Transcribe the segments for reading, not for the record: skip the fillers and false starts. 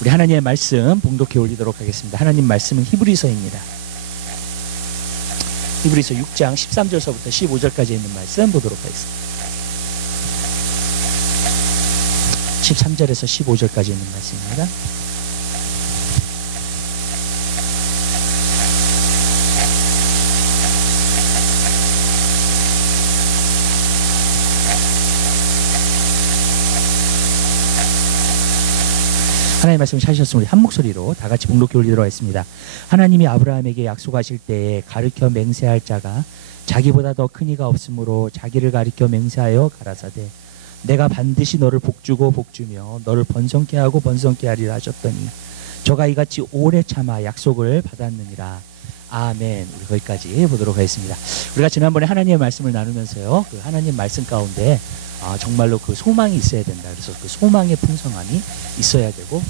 우리 하나님의 말씀 봉독해 올리도록 하겠습니다. 하나님 말씀은 히브리서입니다. 히브리서 6장 13절서부터 15절까지 있는 말씀 보도록 하겠습니다. 13절에서 15절까지 있는 말씀입니다. 하나님의 말씀을 찾으셨으면 우리 한 목소리로 다 같이 봉독해 올리도록 하겠습니다. 하나님이 아브라함에게 약속하실 때에 가르쳐 맹세할 자가 자기보다 더 큰 이가 없으므로 자기를 가르쳐 맹세하여 가라사대 내가 반드시 너를 복주고 복주며 너를 번성케 하고 번성케 하리라 하셨더니 저가 이같이 오래 참아 약속을 받았느니라. 아멘. 우리 거기까지 보도록 하겠습니다. 우리가 지난번에 하나님의 말씀을 나누면서요, 그 하나님 말씀 가운데 정말로 그 소망이 있어야 된다. 그래서 그 소망의 풍성함이 있어야 되고,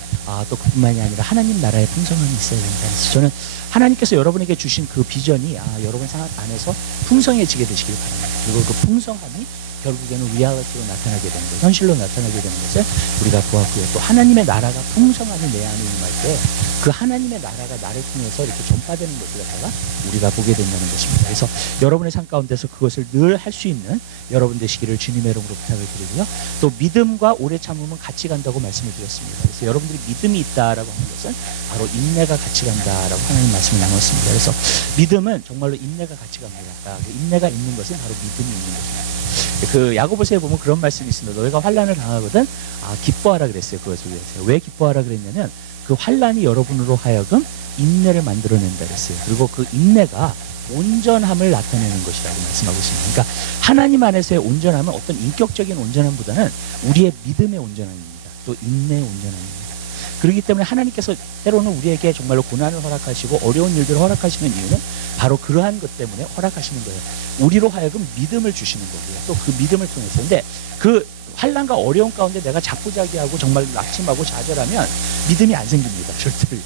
또 그뿐만이 아니라 하나님 나라의 풍성함이 있어야 된다. 그래서 저는 하나님께서 여러분에게 주신 그 비전이 여러분 생활 안에서 풍성해지게 되시길 바랍니다. 그리고 그 풍성함이 결국에는 리얼리티로 나타나게 되는 것, 현실로 나타나게 되는 것을 우리가 보았고요. 또 하나님의 나라가 풍성함이 내 안에 임할 때 그 하나님의 나라가 나를 통해서 이렇게 전파되는 것을 갖다가 우리가 보게 된다는 것입니다. 그래서 여러분의 삶 가운데서 그것을 늘 할 수 있는 여러분 되시기를 주님의 이름으로 부탁을 드리고요. 또 믿음과 오래 참음은 같이 간다고 말씀을 드렸습니다. 그래서 여러분들이 믿음이 있다라고 하는 것은 바로 인내가 같이 간다라고 하나님 말씀을 나눴습니다. 그래서 믿음은 정말로 인내가 같이 갑니다. 인내가 있는 것은 바로 믿음이 있는 것입니다. 그 야고보서에 보면 그런 말씀이 있습니다. 너희가 환난을 당하거든 기뻐하라 그랬어요. 그것을 위해서. 왜 기뻐하라 그랬냐면 그 환난이 여러분으로 하여금 인내를 만들어낸다 그랬어요. 그리고 그 인내가 온전함을 나타내는 것이라고 말씀하고 있습니다. 그러니까 하나님 안에서의 온전함은 어떤 인격적인 온전함보다는 우리의 믿음의 온전함입니다. 또 인내의 온전함입니다. 그렇기 때문에 하나님께서 때로는 우리에게 정말로 고난을 허락하시고 어려운 일들을 허락하시는 이유는 바로 그러한 것 때문에 허락하시는 거예요. 우리로 하여금 믿음을 주시는 거고요. 또 그 믿음을 통해서. 근데 그 환난과 어려움 가운데 내가 자꾸자기하고 정말 낙심하고 좌절하면 믿음이 안 생깁니다. 절대로.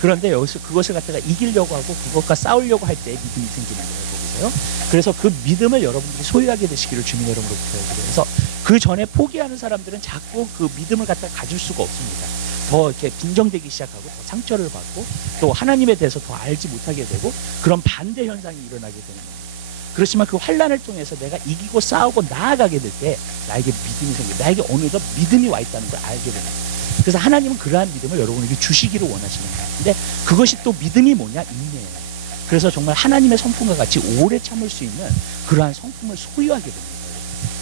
그런데 여기서 그것을 갖다가 이기려고 하고 그것과 싸우려고 할 때 믿음이 생기는 거예요. 거기서요. 그래서 그 믿음을 여러분들이 소유하게 되시기를 주님의 이름으로 부탁드려요. 그래서 그 전에 포기하는 사람들은 자꾸 그 믿음을 갖다가 가질 수가 없습니다. 더 이렇게 빈정되기 시작하고 더 상처를 받고 또 하나님에 대해서 더 알지 못하게 되고 그런 반대 현상이 일어나게 되는 거예요. 그렇지만 그 환난을 통해서 내가 이기고 싸우고 나아가게 될 때 나에게 믿음이 생겨요. 나에게 어느덧 믿음이 와 있다는 걸 알게 됩니다. 그래서 하나님은 그러한 믿음을 여러분에게 주시기를 원하시는 거예요. 근데 그것이 또 믿음이 뭐냐? 인내예요. 그래서 정말 하나님의 성품과 같이 오래 참을 수 있는 그러한 성품을 소유하게 됩니다.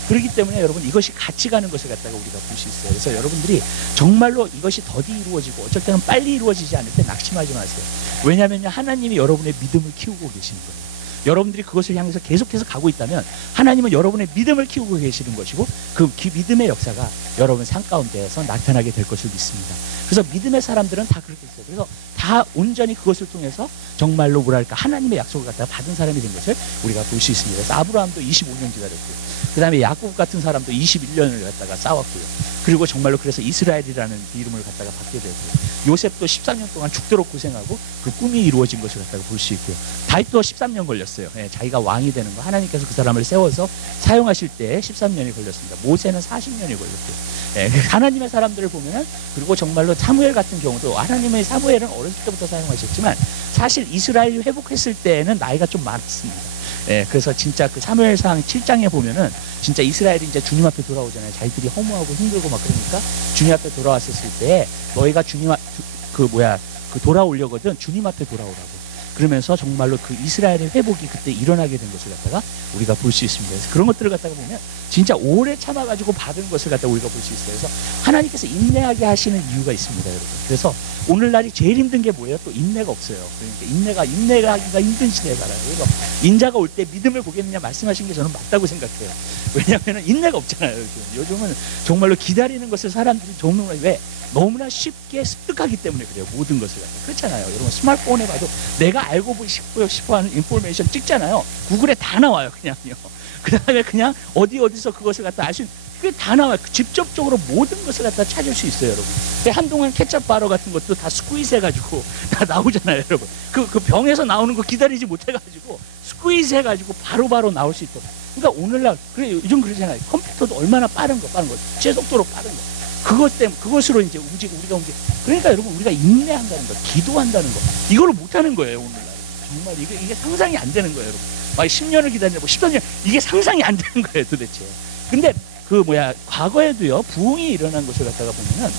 그렇기 때문에 여러분 이것이 같이 가는 것을 갖다가 우리가 볼 수 있어요. 그래서 여러분들이 정말로 이것이 더디 이루어지고 어쩔 때는 빨리 이루어지지 않을 때 낙심하지 마세요. 왜냐하면 하나님이 여러분의 믿음을 키우고 계시는 거예요. 여러분들이 그것을 향해서 계속해서 가고 있다면 하나님은 여러분의 믿음을 키우고 계시는 것이고 그 믿음의 역사가 여러분 삶 가운데에서 나타나게 될 것을 믿습니다. 그래서 믿음의 사람들은 다 그렇게 있어요. 그래서 다 온전히 그것을 통해서 정말로 뭐랄까 하나님의 약속을 갖다가 받은 사람이 된 것을 우리가 볼 수 있습니다. 그래서 아브라함도 25년 기다렸고요. 그 다음에 야곱 같은 사람도 21년을 갖다가 싸웠고요. 그리고 정말로 그래서 이스라엘이라는 이름을 갖다가 받게 되고요. 요셉도 13년 동안 죽도록 고생하고 그 꿈이 이루어진 것을 갖다가 볼 수 있고요. 다윗도 13년 걸렸어요. 자기가 왕이 되는 거 하나님께서 그 사람을 세워서 사용하실 때 13년이 걸렸습니다. 모세는 40년이 걸렸고요. 하나님의 사람들을 보면은 그리고 정말로 사무엘 같은 경우도 하나님의 사무엘은 어렸을 때부터 사용하셨지만 사실 이스라엘이 회복했을 때는 나이가 좀 많습니다. 그래서 진짜 그 사무엘상 7장에 보면은 진짜 이스라엘이 이제 주님 앞에 돌아오잖아요. 자기들이 허무하고 힘들고 막 그러니까 주님 앞에 돌아왔을 때 너희가 주님 돌아오려거든 주님 앞에 돌아오라고. 그러면서 정말로 그 이스라엘의 회복이 그때 일어나게 된 것을 갖다가 우리가 볼 수 있습니다. 그래서 그런 것들을 갖다가 보면 진짜 오래 참아가지고 받은 것을 갖다가 우리가 볼 수 있어요. 그래서 하나님께서 인내하게 하시는 이유가 있습니다, 여러분. 그래서 오늘날이 제일 힘든 게 뭐예요? 또 인내가 없어요. 그러니까 인내가 하기가 힘든 시대에 살아요. 그래서 인자가 올 때 믿음을 보겠느냐 말씀하신 게 저는 맞다고 생각해요. 왜냐하면 인내가 없잖아요. 요즘은 정말로 기다리는 것을 사람들이 정말 왜? 너무나 쉽게 습득하기 때문에 그래요. 모든 것을 갖다. 그렇잖아요. 여러분 스마트폰에 봐도 내가 알고 보고 싶어하는 인포메이션 찍잖아요. 구글에 다 나와요. 그냥요. 그 다음에 그냥 어디서 그것을 갖다 알 수 있는 그게 다 나와요. 직접적으로 모든 것을 갖다 찾을 수 있어요, 여러분. 근데 한동안 케첩 바로 같은 것도 다 스퀴즈 해가지고 다 나오잖아요, 여러분. 그 병에서 나오는 거 기다리지 못해가지고 스퀴즈 해가지고 바로바로 나올 수 있도록. 그러니까 오늘날 그래 요즘 그러잖아요. 컴퓨터도 얼마나 빠른 거, 최속도로 빠른 거. 그것 때문에 그것으로 이제 우리가 그러니까 여러분 우리가 인내한다는 거, 기도한다는 거 이거를 못 하는 거예요 오늘날. 정말 이게 상상이 안 되는 거예요, 여러분. 막 10년을 기다리고 13년 이게 상상이 안 되는 거예요, 도대체. 근데 과거에도요 부흥이 일어난 것을 갖다가 보면은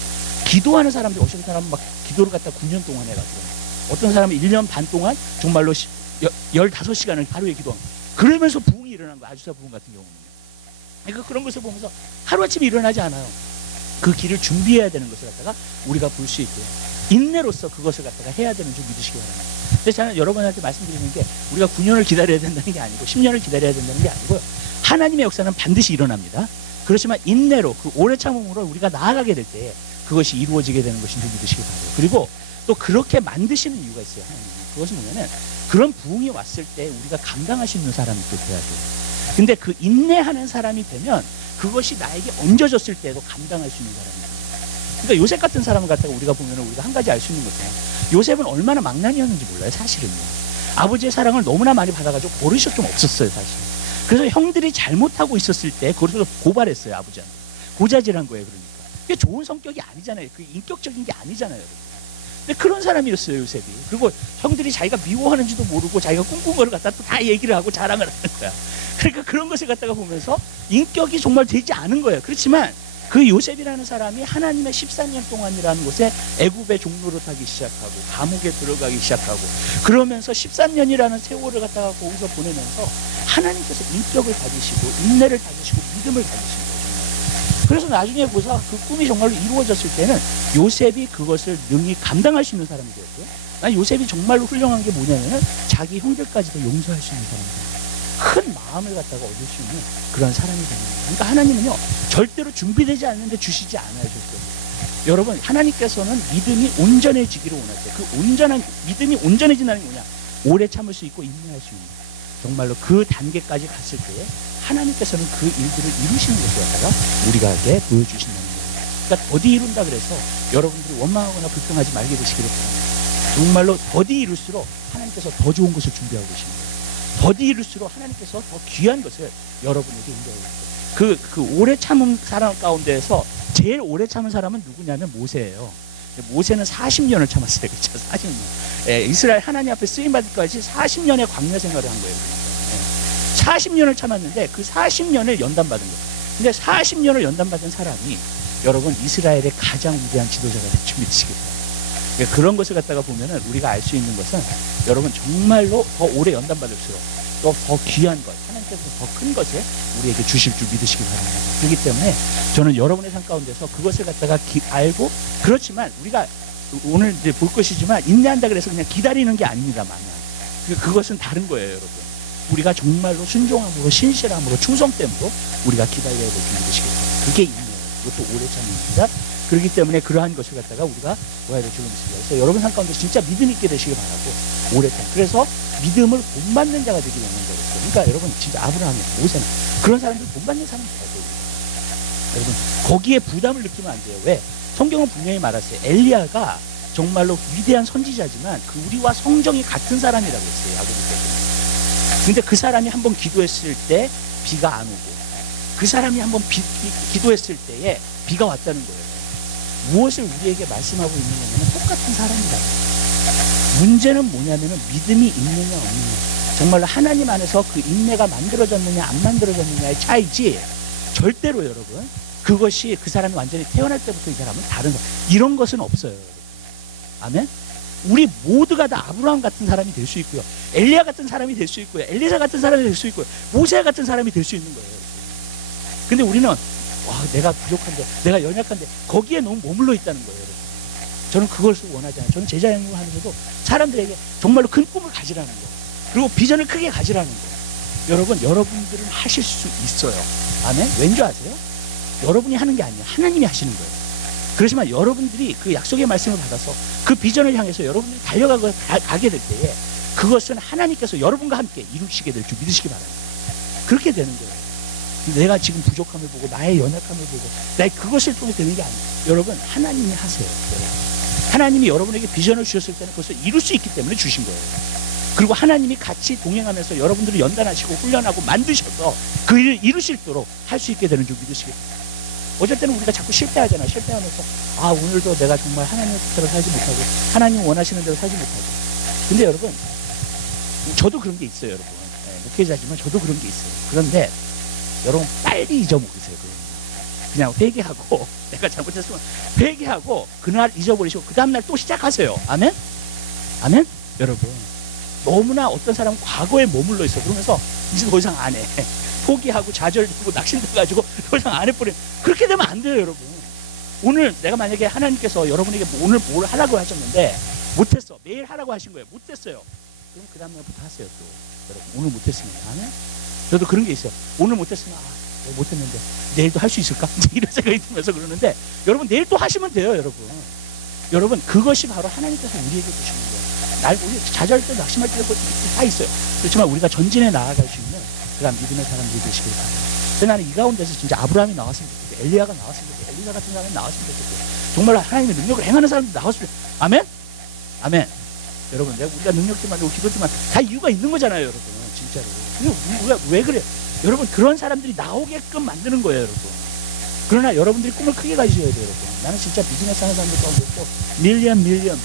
기도하는 사람들 어떤 사람은 막 기도를 갖다 9년 동안 해가지고 어떤 사람은 1년 반 동안 정말로 15시간을 하루에 기도한 거예요. 그러면서 부흥이 일어난 거예요. 아주사 부흥 같은 경우는. 그러니까 그런 것을 보면서 하루아침에 일어나지 않아요. 그 길을 준비해야 되는 것을 갖다가 우리가 볼 수 있고요. 인내로서 그것을 갖다가 해야 되는 줄 믿으시기 바랍니다. 그래서 저는 여러분한테 말씀드리는 게 우리가 9년을 기다려야 된다는 게 아니고 10년을 기다려야 된다는 게 아니고요. 하나님의 역사는 반드시 일어납니다. 그렇지만 인내로 그 오래 참음으로 우리가 나아가게 될 때 그것이 이루어지게 되는 것인 줄 믿으시기 바라요. 그리고 또 그렇게 만드시는 이유가 있어요. 하나님은. 그것은 뭐냐면 그런 부흥이 왔을 때 우리가 감당할 수 있는 사람이 또 돼야 돼요. 근데 그 인내하는 사람이 되면 그것이 나에게 얹어졌을 때도 감당할 수 있는 사람이 돼요. 그러니까 요셉 같은 사람을 갖다가 우리가 보면 우리가 한 가지 알 수 있는 것은 요셉은 얼마나 망난이었는지 몰라요. 사실은요. 아버지의 사랑을 너무나 많이 받아가지고 버릇이 좀 없었어요. 사실. 그래서 형들이 잘못하고 있었을 때 그것을 고발했어요. 아버지한테. 고자질한 거예요. 그러니까. 그게 좋은 성격이 아니잖아요. 그게 인격적인 게 아니잖아요. 여러분. 근데 그런 사람이었어요. 요셉이. 그리고 형들이 자기가 미워하는지도 모르고 자기가 꿈꾼 거를 갖다 또 다 얘기를 하고 자랑을 하는 거야. 그러니까 그런 것을 갖다가 보면서 인격이 정말 되지 않은 거예요. 그렇지만 그 요셉이라는 사람이 하나님의 13년 동안이라는 곳에 애굽의 종로를 타기 시작하고 감옥에 들어가기 시작하고 그러면서 13년이라는 세월을 갖다가 거기서 보내면서 하나님께서 인격을 가지시고 인내를 가지시고 믿음을 가지신 거예요. 그래서 나중에 보사 그 꿈이 정말로 이루어졌을 때는 요셉이 그것을 능히 감당할 수 있는 사람이 되었고요. 난 요셉이 정말로 훌륭한 게 뭐냐면 자기 형들까지도 용서할 수 있는 사람이에요. 큰 마음을 갖다가 얻을 수 있는 그런 사람이 되는 거예요. 그러니까 하나님은요 절대로 준비되지 않는데 주시지 않아요. 절대로. 여러분 하나님께서는 믿음이 온전해지기를 원하세요. 그 온전한 믿음이 온전해진다는 게 뭐냐? 오래 참을 수 있고 인내할 수 있는 정말로 그 단계까지 갔을 때 하나님께서는 그 일들을 이루시는 것을 갖다가 우리에게 보여주신다는 거예요. 그러니까 더디 이룬다 그래서 여러분들이 원망하거나 불평하지 말게 되시기를 바랍니다. 정말로 더디 이룰수록 하나님께서 더 좋은 것을 준비하고 계신 거예요. 더디 이룰수록 하나님께서 더 귀한 것을 여러분에게 인도하고 있어요. 그 오래 참은 사람 가운데에서 제일 오래 참은 사람은 누구냐면 모세예요. 모세는 40년을 참았어요. 그렇죠? 40년. 예, 이스라엘 하나님 앞에 쓰임받을까지 40년의 광야 생활을 한 거예요. 그러니까. 40년을 참았는데 그 40년을 연단받은 거예요. 근데 40년을 연단받은 사람이 여러분 이스라엘의 가장 위대한 지도자가 될 줄 믿으시기 바랍니다. 그러니까 그런 것을 갖다가 보면은 우리가 알 수 있는 것은 여러분 정말로 더 오래 연단받을수록 또 더 귀한 것, 하나님께서 더 큰 것을 우리에게 주실 줄 믿으시기 바랍니다. 그렇기 때문에 저는 여러분의 삶 가운데서 그것을 갖다가 알고 그렇지만 우리가 오늘 이제 볼 것이지만 인내한다 그래서 그냥 기다리는 게 아닙니다. 마냥 그것은 다른 거예요, 여러분. 우리가 정말로 순종함으로 신실함으로 충성됨으로 우리가 기다려야 될 줄 믿으시기 바랍니다. 그게 인내예요. 그것도 오래 참입니다. 그렇기 때문에 그러한 것을 갖다가 우리가 모아야 될 줄 믿습니다. 그래서 여러분 삶 가운데 진짜 믿음 있게 되시길 바라고 오래 참. 그래서 믿음을 본받는 자가 되기 원하는 거예요. 그러니까 여러분 진짜 아브라함이나 모세나 그런 사람들 본받는 사람이 돼야 돼요. 여러분 거기에 부담을 느끼면 안 돼요. 왜? 성경은 분명히 말했어요. 엘리야가 정말로 위대한 선지자지만 그 우리와 성정이 같은 사람이라고 했어요. 야고보께서. 근데 그 사람이 한번 기도했을 때 비가 안 오고 그 사람이 한번 기도했을 때에 비가 왔다는 거예요. 무엇을 우리에게 말씀하고 있는 거냐면 똑같은 사람이다. 문제는 뭐냐면은 믿음이 있느냐 없느냐. 정말로 하나님 안에서 그 인내가 만들어졌느냐 안 만들어졌느냐의 차이지 절대로 여러분 그것이 그 사람이 완전히 태어날 때부터 이 사람은 다른 이런 것은 없어요. 아멘? 우리 모두가 다 아브라함 같은 사람이 될 수 있고요. 엘리야 같은 사람이 될 수 있고요. 엘리사 같은 사람이 될 수 있고요. 모세 같은 사람이 될 수 있는 거예요. 근데 우리는 와, 내가 부족한데, 내가 연약한데 거기에 너무 머물러 있다는 거예요. 여러분. 저는 그걸 원하지 않아요. 저는 제자 양육을 하면서도 사람들에게 정말로 큰 꿈을 가지라는 거예요. 그리고 비전을 크게 가지라는 거예요. 여러분, 여러분들은 하실 수 있어요. 아멘? 왠지 아세요? 여러분이 하는 게 아니에요. 하나님이 하시는 거예요. 그렇지만 여러분들이 그 약속의 말씀을 받아서 그 비전을 향해서 여러분들이 가게 될 때에 그것은 하나님께서 여러분과 함께 이루시게 될 줄 믿으시기 바랍니다. 그렇게 되는 거예요. 내가 지금 부족함을 보고 나의 연약함을 보고 나의 그것을 통해 되는 게 아니에요. 여러분 하나님이 하세요. 하나님이 여러분에게 비전을 주셨을 때는 그것을 이룰 수 있기 때문에 주신 거예요. 그리고 하나님이 같이 동행하면서 여러분들을 연단하시고 훈련하고 만드셔서 그 일을 이루실도록 할 수 있게 되는 줄 믿으시기 바랍니다. 어쩔 때는 우리가 자꾸 실패하잖아. 실패하면서 아 오늘도 내가 정말 하나님의 뜻대로 살지 못하고 하나님 원하시는 대로 살지 못하고. 근데 여러분 저도 그런 게 있어요. 여러분 목회자지만 저도 그런 게 있어요. 그런데 여러분 빨리 잊어먹으세요. 그냥 회개하고 내가 잘못했으면 회개하고 그날 잊어버리시고 그 다음날 또 시작하세요. 아멘? 아멘? 여러분 너무나 어떤 사람은 과거에 머물러 있어. 그러면서 이제 더 이상 안 해. 포기하고 좌절되고 낙심돼가지고 더 이상 안 해버려. 그렇게 되면 안 돼요. 여러분 오늘 내가 만약에 하나님께서 여러분에게 오늘 뭘 하라고 하셨는데 못했어. 매일 하라고 하신 거예요. 못했어요. 그럼 그 다음날부터 하세요. 또 여러분 오늘 못했습니다. 아멘? 저도 그런 게 있어요. 오늘 못했으면 내가 못했는데 내일도 할 수 있을까? 이런 생각이 들면서 그러는데 여러분 내일 또 하시면 돼요. 여러분 그것이 바로 하나님께서 우리에게 주시는 거예요. 우리 좌절할 때 낙심할 때도 다 있어요. 그렇지만 우리가 전진해 나아갈 수 있는 그런 믿음의 사람들이 되시길 바랍니다. 그래서 나는 이 가운데서 진짜 아브라함이 나왔으면 좋겠고 엘리야가 나왔으면 좋겠고 엘리사 같은 사람이 나왔으면 좋겠고 정말 하나님의 능력을 행하는 사람들이 나왔으면 좋겠고. 아멘? 아멘. 여러분 우리가 능력지만 기도지만 다 이유가 있는 거잖아요. 여러분 진짜로. 우리가 왜 그래? 여러분 그런 사람들이 나오게끔 만드는 거예요. 여러분. 그러나 여러분들이 꿈을 크게 가지셔야 돼요. 여러분. 나는 진짜 비즈니스 하는 사람들 가운데 또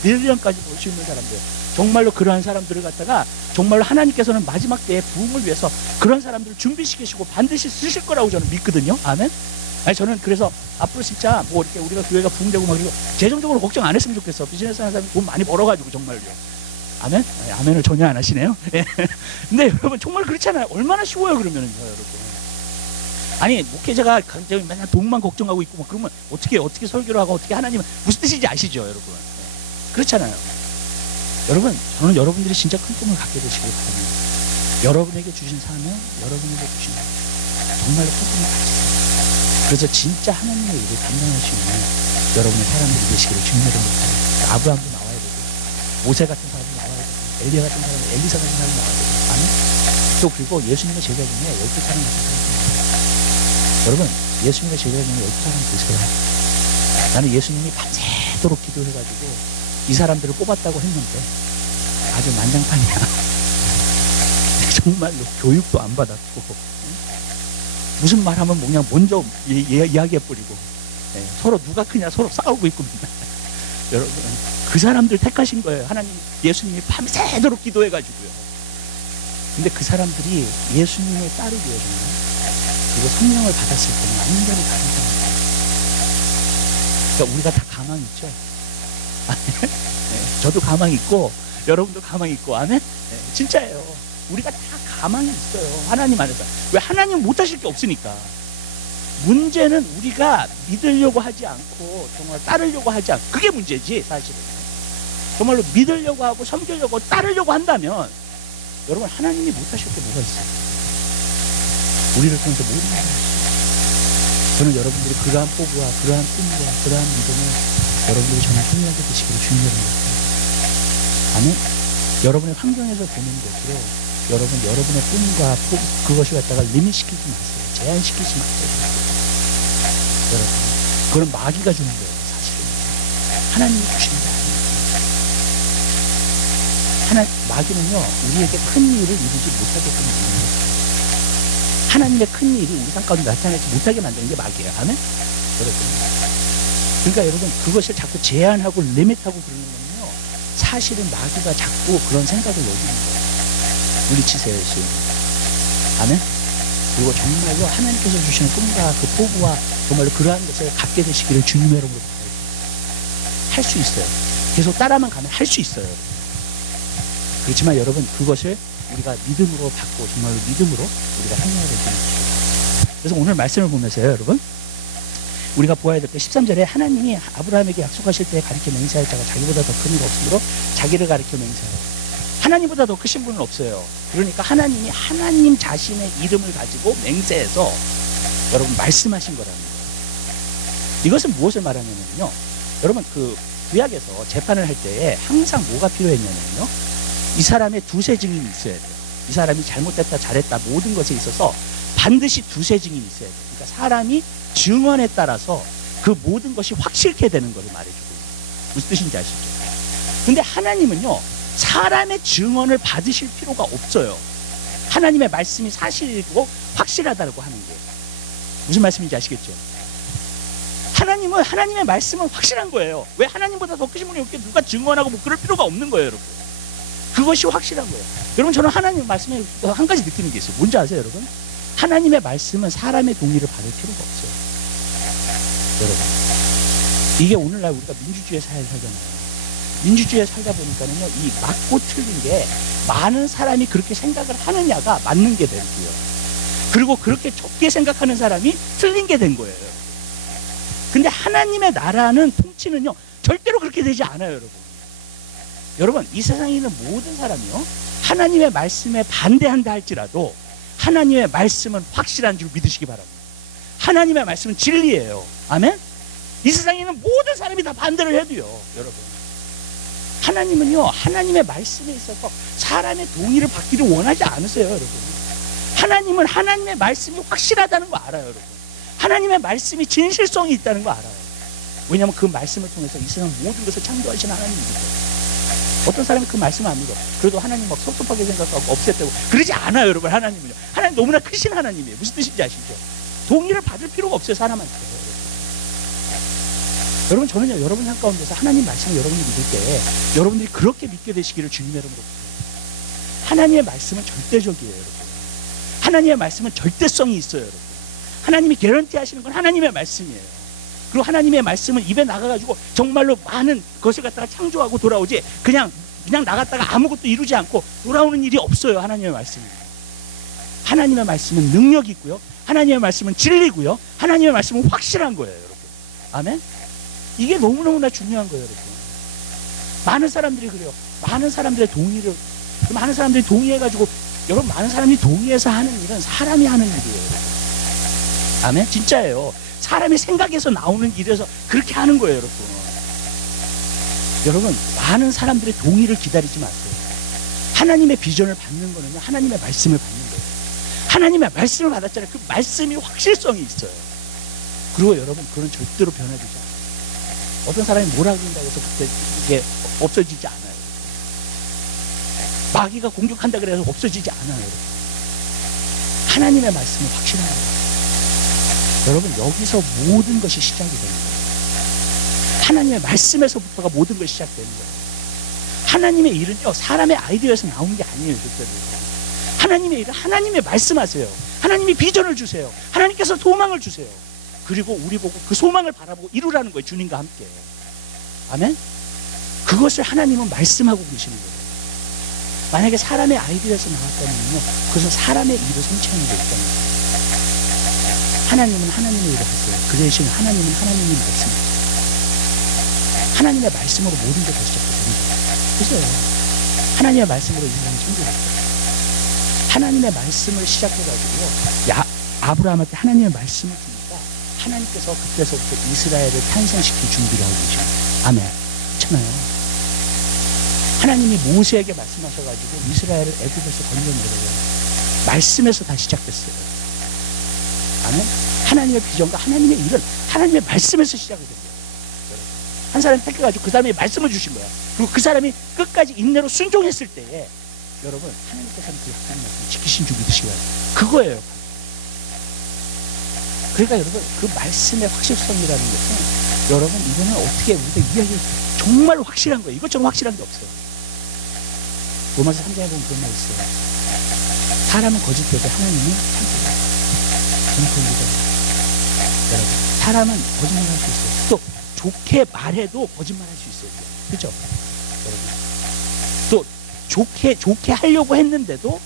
밀리언까지 볼 수 있는 사람들, 정말로 그러한 사람들을 갖다가 정말로 하나님께서는 마지막 때의 부흥을 위해서 그런 사람들을 준비시키시고 반드시 쓰실 거라고 저는 믿거든요. 아멘. 아니 저는 그래서 앞으로 진짜 뭐 이렇게 우리가 교회가 부흥되고 막 이러고 재정적으로 걱정 안 했으면 좋겠어. 비즈니스 하는 사람이 돈 많이 벌어가지고 정말요. 아멘? 아멘을 전혀 안 하시네요. 근데 여러분 정말 그렇잖아요. 얼마나 쉬워요 그러면은요, 여러분. 아니 목회자가 굉장히 맨날 돈만 걱정하고 있고 뭐 그러면 어떻게 설교를 하고 어떻게 하나님은 무슨 뜻인지 아시죠, 여러분? 그렇잖아요. 여러분 저는 여러분들이 진짜 큰 꿈을 갖게 되시길 바랍니다. 여러분에게 주신 사명, 여러분에게 주신 정말로 큰 꿈을 가지세요. 그래서 진짜 하나님의 일을 감당할 수 있는 여러분의 사람들이 되시기를 주님의 이름으로 바랍니다. 아브라함도 나와야 되고 모세 같은 사람이 나와야 되고 엘리야 같은 사람이 엘리사 같은 사람이 나와야 되고 아멘? 또 그리고 예수님의 제자 중에 12사람 같은 사람이 나와요. 여러분 예수님의 제자 중에 12사람 되세요. 나는 예수님이 밤새도록 기도해가지고 이 사람들을 뽑았다고 했는데 아주 난장판이야. 정말로 교육도 안 받았고 무슨 말하면 그냥 먼저 이야기해버리고 서로 누가 크냐 서로 싸우고 있고 여러분 그 사람들 택하신 거예요. 하나님 예수님이 밤새도록 기도해가지고요. 근데 그 사람들이 예수님의 딸을 위해서는 그리고 성령을 받았을 때는 완전히 다른 사람이에요. 그러니까 우리가 다 가망 있죠. 저도 가망 있고 여러분도 가망 있고 아멘? 진짜예요. 우리가 다 가망이 있어요. 하나님 안에서. 왜 하나님 못하실 게 없으니까. 문제는 우리가 믿으려고 하지 않고 정말 따르려고 하지 않고 그게 문제지 사실은. 정말로 믿으려고 하고 섬기려고 따르려고 한다면 여러분 하나님이 못하실 게 뭐가 있어요? 우리를 통해서 모든 일을 하시죠. 저는 여러분들이 그러한 포부와 그러한 꿈과 그러한 믿음을 여러분들이 정말 소유하게 되시기를 주님 여러분. 아멘. 여러분의 환경에서 보는 것으로 여러분의 꿈과 포부 그것을 갖다가 리밋시키지 마세요. 제한시키지 마세요. 여러분 그건 마귀가 주는 거예요. 사실은 하나님이 주시는 게 아니에요. 마귀는요 우리에게 큰 일을 이루지 못하게끔 만드는 거예요. 하나님의 큰 일이 우리 삶 가운데 나타나지 못하게 만드는 게 마귀예요. 아멘? 여러분. 그러니까 여러분 그것을 자꾸 제한하고 리밋하고 그러는 거는요 사실은 마귀가 자꾸 그런 생각을 여기는 거예요. 물리치세요 예수. 아멘? 그리고 정말로 하나님께서 주시는 꿈과 그 포부와 정말로 그러한 것을 갖게 되시기를 주님의 이름으로 할 수 있어요. 계속 따라만 가면 할 수 있어요. 그렇지만 여러분 그것을 우리가 믿음으로 받고 정말로 믿음으로 우리가 행해야 될 줄 믿습니다. 그래서 오늘 말씀을 보면서요 여러분 우리가 보아야 될 때 13절에 하나님이 아브라함에게 약속하실 때 가르쳐 맹세할 자가 자기보다 더 큰 이가 없으므로 자기를 가르쳐 맹세하라. 하나님보다 더 크신 분은 없어요. 그러니까 하나님이 하나님 자신의 이름을 가지고 맹세해서 여러분 말씀하신 거라는 거예요. 이것은 무엇을 말하냐면요 여러분 그 구약에서 재판을 할 때에 항상 뭐가 필요했냐면요 이 사람의 두세 증인이 있어야 돼요. 이 사람이 잘못됐다 잘했다 모든 것에 있어서 반드시 두세 증인이 있어야 돼요. 그러니까 사람이 증언에 따라서 그 모든 것이 확실케 되는 것을 말해주고 있어요. 무슨 뜻인지 아시죠? 근데 하나님은요 사람의 증언을 받으실 필요가 없어요. 하나님의 말씀이 사실이고 확실하다고 하는 게 무슨 말씀인지 아시겠죠? 왜냐면 하나님의 말씀은 확실한 거예요. 왜 하나님보다 더 크신 분이 없게 누가 증언하고 뭐 그럴 필요가 없는 거예요, 여러분. 그것이 확실한 거예요. 여러분, 저는 하나님 말씀에 한 가지 느끼는 게 있어요. 뭔지 아세요, 여러분? 하나님의 말씀은 사람의 동의를 받을 필요가 없어요. 여러분, 이게 오늘날 우리가 민주주의에 살잖아요. 민주주의에 살다 보니까는요, 이 맞고 틀린 게 많은 사람이 그렇게 생각을 하느냐가 맞는 게 되고요. 그리고 그렇게 적게 생각하는 사람이 틀린 게 된 거예요. 근데 하나님의 나라는 통치는요, 절대로 그렇게 되지 않아요, 여러분. 여러분, 이 세상에 있는 모든 사람이요, 하나님의 말씀에 반대한다 할지라도 하나님의 말씀은 확실한 줄 믿으시기 바랍니다. 하나님의 말씀은 진리예요. 아멘? 이 세상에 있는 모든 사람이 다 반대를 해도요, 여러분. 하나님은요, 하나님의 말씀에 있어서 사람의 동의를 받기를 원하지 않으세요, 여러분. 하나님은 하나님의 말씀이 확실하다는 거 알아요, 여러분. 하나님의 말씀이 진실성이 있다는 거 알아요. 왜냐하면 그 말씀을 통해서 이 세상 모든 것을 창조하신 하나님이니까. 어떤 사람이 그 말씀을 안 믿어. 그래도 하나님 막 섭섭하게 생각하고 없앴다고 그러지 않아요, 여러분. 하나님은요, 하나님 너무나 크신 하나님이에요. 무슨 뜻인지 아시죠? 동의를 받을 필요가 없어요, 사람한테. 여러분, 저는요, 여러분 한 가운데서 하나님 말씀을 여러분이 믿을 때 여러분들이 그렇게 믿게 되시기를 주님의 이름으로 부탁드립니다. 하나님의 말씀은 절대적이에요, 여러분. 하나님의 말씀은 절대성이 있어요, 여러분. 하나님이 개런티 하시는 건 하나님의 말씀이에요. 그리고 하나님의 말씀은 입에 나가가지고 정말로 많은 것을 갖다가 창조하고 돌아오지, 그냥 나갔다가 아무것도 이루지 않고 돌아오는 일이 없어요, 하나님의 말씀이. 하나님의 말씀은 능력이 있고요, 하나님의 말씀은 진리고요, 하나님의 말씀은 확실한 거예요, 여러분. 아멘? 이게 너무너무나 중요한 거예요, 여러분. 많은 사람들이 그래요. 많은 사람들의 동의를, 많은 사람들이 동의해가지고, 여러분, 많은 사람이 동의해서 하는 일은 사람이 하는 일이에요, 여러분. 아멘? 진짜예요. 사람이 생각해서 나오는 일에서 그렇게 하는 거예요, 여러분. 여러분, 많은 사람들의 동의를 기다리지 마세요. 하나님의 비전을 받는 거는요, 하나님의 말씀을 받는 거예요. 하나님의 말씀을 받았잖아요. 그 말씀이 확실성이 있어요. 그리고 여러분, 그건 절대로 변화되지 않아요. 어떤 사람이 뭐라 그런다고 해서 그때 이게 없어지지 않아요. 마귀가 공격한다 그래서 없어지지 않아요, 여러분. 하나님의 말씀은 확실한 거예요. 여러분, 여기서 모든 것이 시작이 되는 거예요. 하나님의 말씀에서부터가 모든 것이 시작되는 거예요. 하나님의 일은요, 사람의 아이디어에서 나오는 게 아니에요, 절대로. 하나님의 일은 하나님의 말씀하세요. 하나님이 비전을 주세요. 하나님께서 소망을 주세요. 그리고 우리 보고 그 소망을 바라보고 이루라는 거예요, 주님과 함께. 아멘? 그것을 하나님은 말씀하고 계시는 거예요. 만약에 사람의 아이디어에서 나왔다면요, 그것은 사람의 일을 성취하는 게 있다는 거예요. 하나님은 하나님의 일을 하세요. 그 대신 하나님은 하나님의 말씀하세요. 하나님의 말씀으로 모든 게 다 시작되는 거예요. 그죠? 하나님의 말씀으로 인간이 창조됐어요. 하나님의 말씀을 시작해가지고요, 아브라함한테 하나님의 말씀을 주니까 하나님께서 그때서부터 이스라엘을 탄생시킬 준비를 하고 계셔요. 아멘. 그렇잖아요. 하나님이 모세에게 말씀하셔가지고 이스라엘을 애굽에서 건져내려요. 말씀에서 다 시작됐어요. 아멘. 하나님의 비전과 하나님의 일은 하나님의 말씀에서 시작이 된 거예요. 한 사람이 택해가지고 그 사람이 말씀을 주신 거야. 그리고 그 사람이 끝까지 인내로 순종했을 때에 여러분, 하나님께서 그 약속의 말씀을 지키신 줄 믿으시기 바랍니다. 그거예요. 그러니까 여러분, 그 말씀의 확실성이라는 것은 여러분, 이거는 어떻게 우리가 이야기 정말 확실한 거예요. 이것처럼 확실한 게 없어요. 로마서 3장에 보면 그런 말 있어요. 사람은 거짓되고 하나님은 참되다. 저는 그걸 믿어요. 여러분, 사람은 거짓말을 할 수 있어요. 또 좋게 말해도 거짓말할 수 있어요. 그렇죠? 여러분, 또 좋게 하려고 했는데도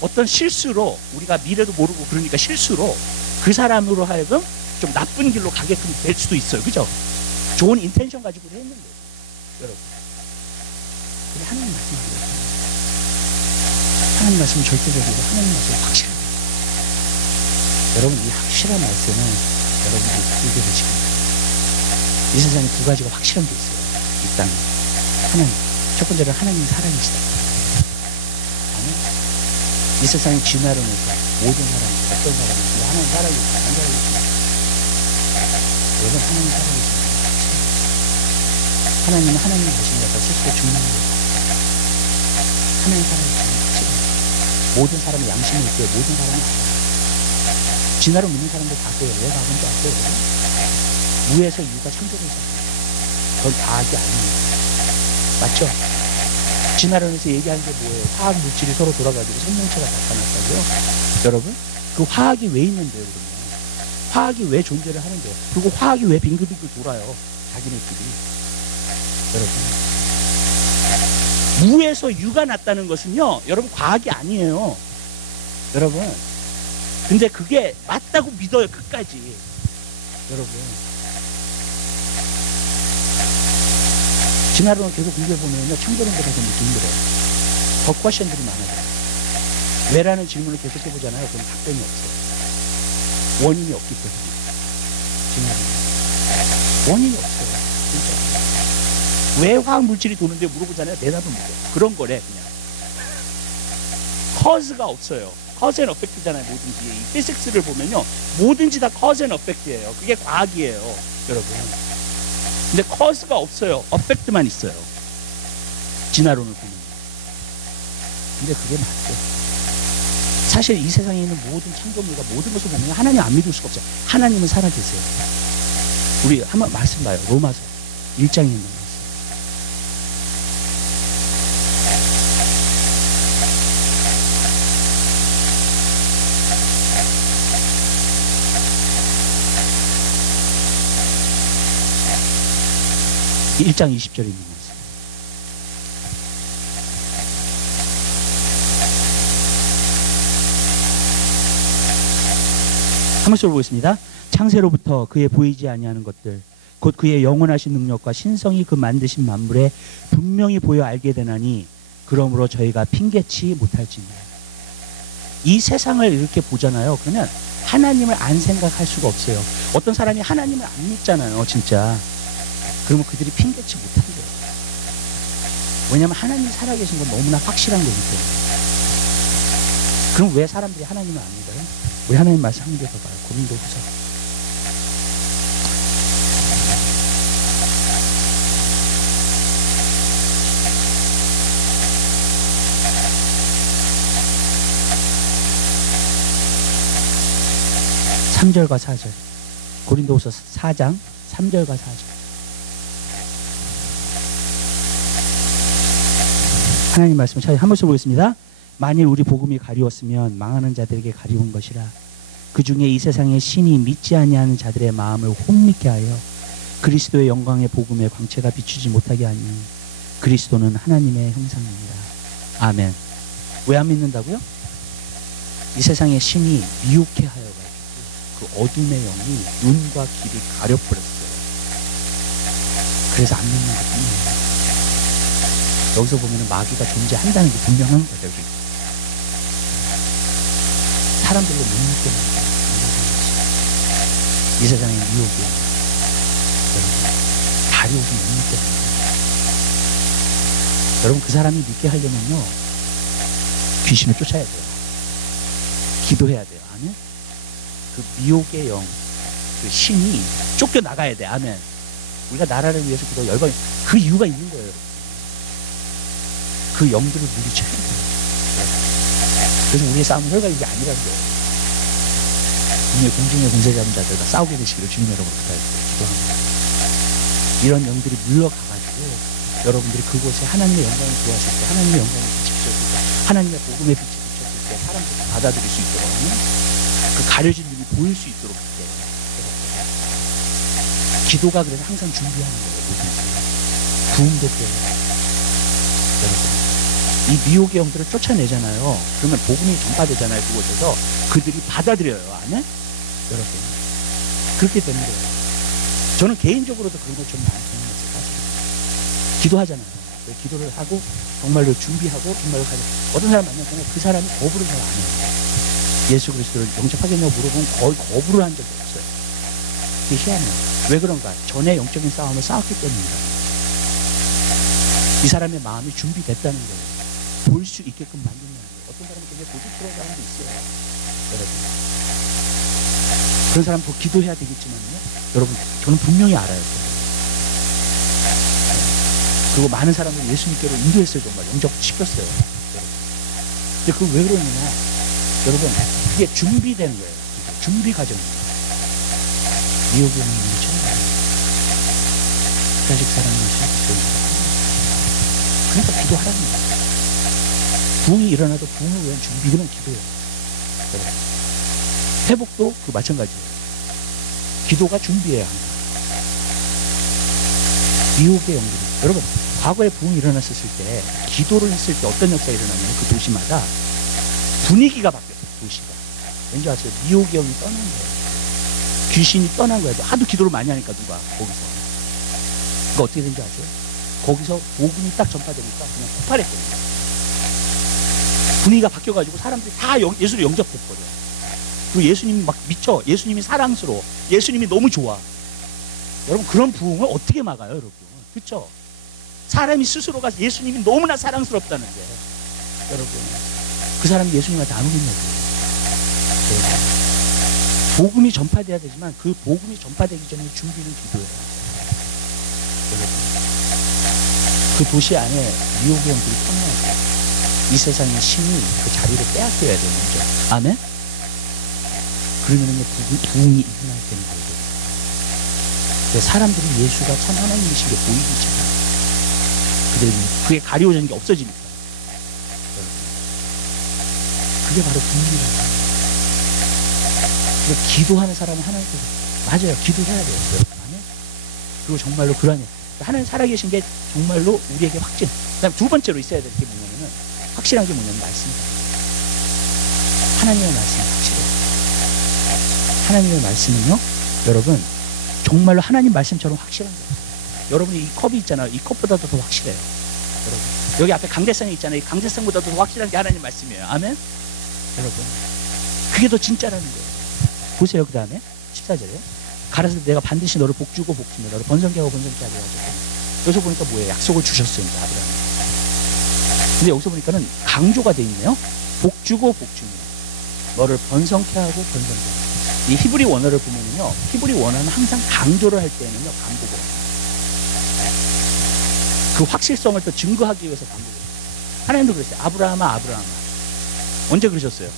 어떤 실수로, 우리가 미래도 모르고 그러니까 실수로 그 사람으로 하여금 좀 나쁜 길로 가게끔 될 수도 있어요. 그죠? 좋은 인텐션 가지고 했는데, 여러분. 근데 하나님 말씀 안 돼요. 하나님 말씀은 절대적이고 하나님 말씀은 확실해요. 여러분, 이 확실한 말씀은 여러분들이 알게 되시기 바랍니다. 이 세상에 두 가지가 확실한 게 있어요. 이 땅에. 하나님. 첫 번째는 하나님이 살아계시다. 아멘. 이 세상의 진화론에서 모든 사람이, 어떤 사람이 하나님 살아계시다, 안 살아계시다. 여러분, 하나님 살아계시다. 하나님은 하나님 자신을 갖다 스스로 증명하고 하나님 살아계시다. 모든 사람이 양심이 있고요. 모든 사람이 진화론 믿는 사람들 다 그래요. 왜 가본 줄 아세요? 무에서 유가 창조되잖아요. 그건 과학이 아니에요. 맞죠? 진화론에서 얘기하는 게 뭐예요? 화학 물질이 서로 돌아가지고 생명체가 나타났다고요? 여러분, 그 화학이 왜 있는데요, 그러면? 화학이 왜 존재를 하는데요? 그리고 화학이 왜 빙글빙글 돌아요? 자기네끼리. 여러분, 무에서 유가 났다는 것은요, 여러분, 과학이 아니에요. 여러분, 근데 그게 맞다고 믿어요, 끝까지. 여러분, 진화론을 계속 공부해보면요, 창조론보다 더 힘들어요. 더 퀘션들이 많아져요. 왜라는 질문을 계속 해보잖아요. 그럼 답변이 없어요. 원인이 없기 때문에. 진화론. 원인이 없어요. 진짜. 왜 화학 물질이 도는데 물어보잖아요. 대답은 못해요. 그런 거래, 그냥. 커즈가 없어요. 커즈 앤 어펙트잖아요, 뭐든지. 이 피직스를 보면요, 뭐든지 다 커즈 앤 어펙트예요. 그게 과학이에요, 여러분. 근데 커즈가 없어요. 어펙트만 있어요. 진화론을 보면. 근데 그게 맞죠. 사실 이 세상에 있는 모든 창조물과 모든 것을 보면 하나님 안 믿을 수가 없어요. 하나님은 살아계세요. 우리 한번 말씀 봐요. 로마서 1장에 있는 말씀. 일 장 20절에 있는 말씀. 한 번씩 보겠습니다. 창세로부터 그의 보이지 아니하는 것들 곧 그의 영원하신 능력과 신성이 그 만드신 만물에 분명히 보여 알게 되나니 그러므로 저희가 핑계치 못할지니라. 이 세상을 이렇게 보잖아요. 그러면 하나님을 안 생각할 수가 없어요. 어떤 사람이 하나님을 안 믿잖아요, 진짜. 그러면 그들이 핑계치 못한대요. 왜냐하면 하나님이 살아계신 건 너무나 확실한 거기 때문에. 그럼 왜 사람들이 하나님을 안 믿어요? 우리 하나님 말씀 한 개 더 봐요. 고린도후서. 삼 절과 4절. 고린도후서 4장 3절과 4절. 하나님 말씀을 한 번씩 보겠습니다. 만일 우리 복음이 가리웠으면 망하는 자들에게 가리운 것이라. 그 중에 이 세상의 신이 믿지 아니하는 자들의 마음을 혼미케 하여 그리스도의 영광의 복음의 광채가 비추지 못하게 하니 그리스도는 하나님의 형상입니다. 아멘. 왜 안 믿는다고요? 이 세상의 신이 미혹해 하여가지고 그 어둠의 영이 눈과 귀를 가려버렸어요. 그래서 안 믿는 것뿐이에요. 여기서 보면 마귀가 존재한다는 게 분명한 거예요. 여기. 사람들로 못 믿게 만들어요. 이 세상의 미혹이 가려워서 못 믿게 만들어요. 여러분, 그 사람이 믿게 하려면요, 귀신을 쫓아야 돼요. 기도해야 돼요. 아멘. 그 미혹의 영, 그 신이 쫓겨나가야 돼. 아멘. 우리가 나라를 위해서 기도 열방에 그 이유가 있는 거예요. 여러분. 그 영들을 물리쳐야 돼요. 그래서 우리의 싸움은 혈과 이게 아니라는 거예요. 분명히 공중의 공세 잡은 자들과 싸우게 되시기를 주님 여러분 기도합니다. 이런 영들이 물러가가지고 여러분들이 그곳에 하나님의 영광을 구하실 때, 하나님의 영광을 비추셨을 때, 하나님의 복음의 빛이 비쳤을 때 사람들이 받아들일 수 있도록 하면 그 가려진 눈이 보일 수 있도록 그때 기도가 그래서 항상 준비하는 거예요. 부흥도 때문에. 여러분, 이 미혹의 영들을 쫓아내잖아요. 그러면 복음이 전파되잖아요. 그곳에서 그들이 받아들여요. 아멘? 여러분, 그렇게 되는 거예요. 저는 개인적으로도 그런 걸 좀 많이 경험했어요. 사실은. 기도하잖아요. 기도를 하고 정말로 준비하고 정말로 가죠. 어떤 사람 만나면 그 사람이 거부를 잘 안 해요. 예수 그리스도를 영접하겠냐고 물어보면 거의 거부를 한 적이 없어요. 그게 희한해요. 왜 그런가? 전에 영적인 싸움을 싸웠기 때문입니다. 이 사람의 마음이 준비됐다는 거예요. 볼 수 있게끔 만든다는 거예요. 어떤 사람은 굉장히 고집스러운 사람도 있어요. 여러분. 그런 사람 더 기도해야 되겠지만요. 여러분, 저는 분명히 알아요. 그리고 많은 사람을 예수 믿기로 인도했어요. 정말 영접시켰어요. 근데 그거 왜 그러느냐? 여러분, 그게 준비되는 거예요. 준비 과정입니다. 미혹의 영이 물리쳐요. 자식 사랑하는 것이 그러니까 기도하라는 거예요. 부흥이 일어나도 부흥을 위한 준비는 기도예요. 회복도 그 마찬가지예요. 기도가 준비해야 한다. 미혹의 영들이 여러분 과거에 부흥이 일어났을 때 기도를 했을 때 어떤 역사가 일어나냐면 그 도시마다 분위기가 바뀌었어요. 도시가 왠지 아세요? 미혹의 영이 떠난 거예요. 귀신이 떠난 거예요. 하도 기도를 많이 하니까 누가 거기서 그러니까 어떻게 된지 아세요? 거기서 복음이 딱 전파되니까 그냥 폭발했거든요. 분위기가 바뀌어가지고 사람들이 다 예수를 영접했거든요. 그리고 예수님이 막 미쳐. 예수님이 사랑스러워. 예수님이 너무 좋아. 여러분 그런 부흥을 어떻게 막아요 여러분? 그렇죠? 사람이 스스로가 예수님이 너무나 사랑스럽다는데 여러분 그 사람이 예수님한테 안 오겠냐고요. 복음이 전파돼야 되지만 그 복음이 전파되기 전에 준비는 기도해요. 여러분 그 도시 안에 미혹의 영들이 터나야 돼요. 이 세상의 신이 그 자리를 빼앗겨야 되는 거죠. 아멘? 그러면은 부흥이 일어날 때는 거예요. 사람들이 예수가 참 하나님이신 게 보이기 시작해요. 그게 가려워지는 게 없어지니까. 그게 바로 부흥이라는 거예요. 기도하는 사람은 하나님께서 맞아요. 기도해야 돼요. 아멘? 그리고 정말로 그러냐. 하나님 살아계신 게 정말로 우리에게 확진. 그다음 두 번째로 있어야 될 게 뭐냐면은 확실한 게 뭐냐면 말씀이다. 하나님의 말씀이 확실해요. 하나님의 말씀은요, 여러분 정말로 하나님 말씀처럼 확실한 거예요. 여러분이 이 컵이 있잖아요. 이 컵보다도 더 확실해요. 여러분 여기 앞에 강대상이 있잖아요. 이 강대상보다도 더 확실한 게 하나님 말씀이에요. 아멘? 여러분 그게 더 진짜라는 거예요. 보세요. 그 다음에 14절에 가라사 내가 반드시 너를 복주고 복주며 너를 번성케 하고 번성케 하리라 하셨고 여기서 보니까 뭐예요? 약속을 주셨어요. 아브라함. 근데 여기서 보니까는 강조가 돼 있네요. 복주고 복주며 너를 번성케 하고 번성케 하고. 이 히브리 원어를 보면요, 히브리 원어는 항상 강조를 할 때는요 반복을 해요. 그 확실성을 더 증거하기 위해서 반복을 해요. 하나님도 그랬어요. 아브라함아 아브라함아. 언제 그러셨어요?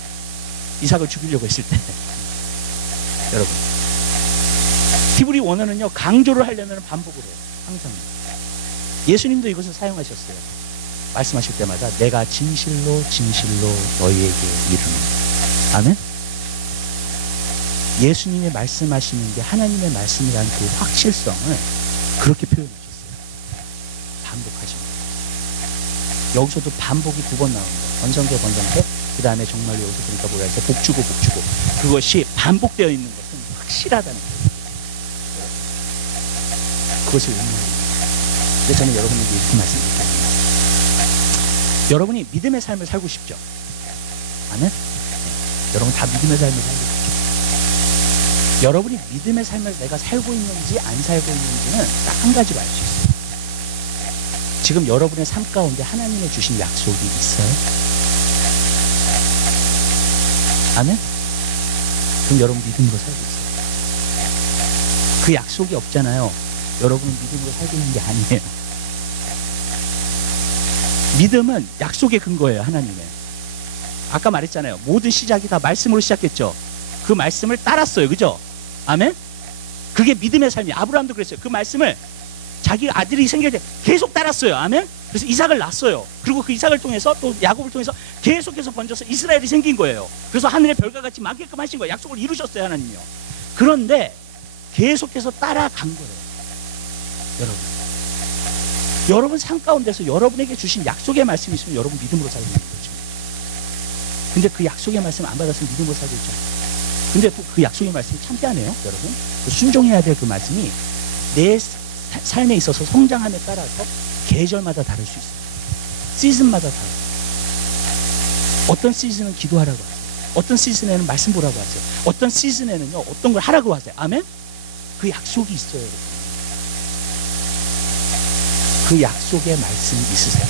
이삭을 죽이려고 했을 때. 여러분 히브리 원어는요 강조를 하려면 반복을 해요. 항상. 예수님도 이것을 사용하셨어요. 말씀하실 때마다 내가 진실로 진실로 너희에게 이르노니. 아멘? 예수님이 말씀하시는 게 하나님의 말씀이라는 그 확실성을 그렇게 표현하셨어요. 반복하십니다. 여기서도 반복이 2번 나오는 거예요. 번성케 번성케. 그 다음에 정말로 여기서 보니까 뭐라 해서 복주고 복주고. 그것이 반복되어 있는 것은 확실하다는 거예요. 그것을 의미합니다. 근데 저는 여러분에게 이렇게 말씀드릴게요. 여러분이 믿음의 삶을 살고 싶죠? 아멘? 여러분 다 믿음의 삶을 살고 싶죠? 여러분이 믿음의 삶을 내가 살고 있는지 안 살고 있는지는 딱 한 가지로 알 수 있어요. 지금 여러분의 삶 가운데 하나님의 주신 약속이 있어요? 아멘? 그럼 여러분 믿음으로 살고 있어요. 그 약속이 없잖아요. 여러분은 믿음으로 살고 있는 게 아니에요. 믿음은 약속의 근거예요. 하나님의. 아까 말했잖아요. 모든 시작이 다 말씀으로 시작했죠. 그 말씀을 따랐어요. 그죠? 아멘? 그게 믿음의 삶이에요. 아브라함도 그랬어요. 그 말씀을 자기 아들이 생길 때 계속 따랐어요. 아멘? 그래서 이삭을 낳았어요. 그리고 그 이삭을 통해서 또 야곱을 통해서 계속해서 번져서 이스라엘이 생긴 거예요. 그래서 하늘의 별과 같이 많게끔 하신 거예요. 약속을 이루셨어요. 하나님이요. 그런데 계속해서 따라간 거예요. 여러분 삶 가운데서 여러분에게 주신 약속의 말씀이 있으면 여러분 믿음으로 살고 있는 거죠. 근데 그 약속의 말씀 안 받았으면 믿음으로 살고 있잖아요. 근데 또 그 약속의 말씀이 참 희한해요. 여러분 순종해야 될 그 말씀이 내 삶에 있어서 성장함에 따라서 계절마다 다를 수 있어요. 시즌마다 다르고. 어떤 시즌은 기도하라고 하세요. 어떤 시즌에는 말씀 보라고 하세요. 어떤 시즌에는요 어떤 걸 하라고 하세요. 아멘? 그 약속이 있어요. 여러분. 그 약속의 말씀이 있으세요.